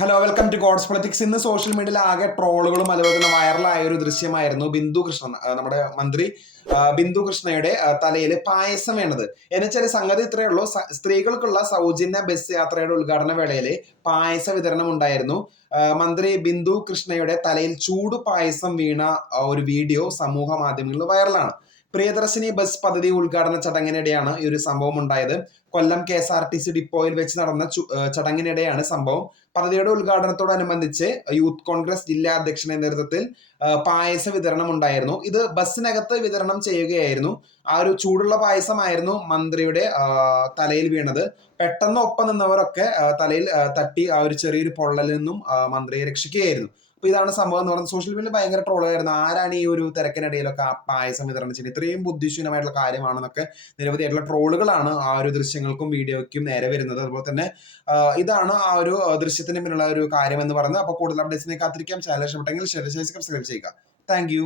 Hello, welcome to God's politics. ഇന്ന് social മീഡിയയിൽ ആകെ ട്രോളുകളും അതുപോലെ തന്നെ വൈറലായ ഒരു ദൃശ്യമായിരുന്നു ബിന്ദു കൃഷ്ണ, നമ്മുടെ മന്ത്രി ബിന്ദു കൃഷ്ണയുടെ തലയിൽ പായസം വേണത്. എന്നുവെച്ചാൽ സംഗതി ഇത്രയേ ഉള്ളൂ. സ്ത്രീകൾക്കുള്ള സൗജന്യ ബസ് യാത്രയുടെ ഉദ്ഘാടന വേളയിൽ പായസ വിതരണം ഉണ്ടായിരുന്നു. മന്ത്രി ബിന്ദു കൃഷ്ണയുടെ തലയിൽ ചൂട് പായസം വീണ ഒരു വീഡിയോ സമൂഹ മാധ്യമങ്ങളിൽ വൈറലാണ്. പ്രിയദർശിനി ബസ് പദ്ധതി ഉദ്ഘാടന ചടങ്ങിനിടെയാണ് ഈ ഒരു സംഭവം ഉണ്ടായത്. കൊല്ലം KSRTC ഡിപ്പോയിൽ വെച്ച് നടന്ന ചടങ്ങിനിടെയാണ് സംഭവം. പദ്ധതിയുടെ ഉദ്ഘാടനത്തോടനുബന്ധിച്ച് യൂത്ത് കോൺഗ്രസ് ജില്ലാ അധ്യക്ഷന്റെ നേതൃത്വത്തിൽ പായസ വിതരണം ഉണ്ടായിരുന്നു. ഇത് ബസ്സിനകത്ത് വിതരണം ചെയ്യുകയായിരുന്നു. ആ ഒരു ചൂടുള്ള പായസമായിരുന്നു മന്ത്രിയുടെ തലയിൽ വീണത്. പെട്ടെന്ന് ഒപ്പം നിന്നവരൊക്കെ തലയിൽ തട്ടി ആ ഒരു ചെറിയൊരു പൊള്ളലിൽ നിന്നും മന്ത്രിയെ രക്ഷിക്കുകയായിരുന്നു. അപ്പൊ ഇതാണ് സംഭവം എന്ന് പറയുന്നത്. സോഷ്യൽ മീഡിയയിൽ ഭയങ്കര ട്രോളായിരുന്നു. ആരാണ് ഈ ഒരു തിരക്കിനിടയിലൊക്കെ ആ പായസം വിതരണം ചെയ്യുന്നത്? ഇത്രയും ബുദ്ധിശൂന്യമായിട്ടുള്ള കാര്യമാണെന്നൊക്കെ നിരവധിയായിട്ടുള്ള ട്രോളുകളാണ് ആ ഒരു ദൃശ്യങ്ങൾക്കും വീഡിയോയ്ക്കും നേരെ വരുന്നത്. അതുപോലെ തന്നെ ഇതാണ് ആ ഒരു ദൃശ്യത്തിന് പിന്നിലുള്ള ഒരു കാര്യം എന്ന് പറയുന്നത്. അപ്പോൾ കൂടുതൽ അപ്ഡേറ്റ്സിനെ കാത്തിരിക്കാം. ചാനൽ ഇഷ്ടപ്പെട്ടെങ്കിൽ ഷെയർ ചെയ്യുക, സബ്സ്ക്രൈബ് ചെയ്യുക. Thank you.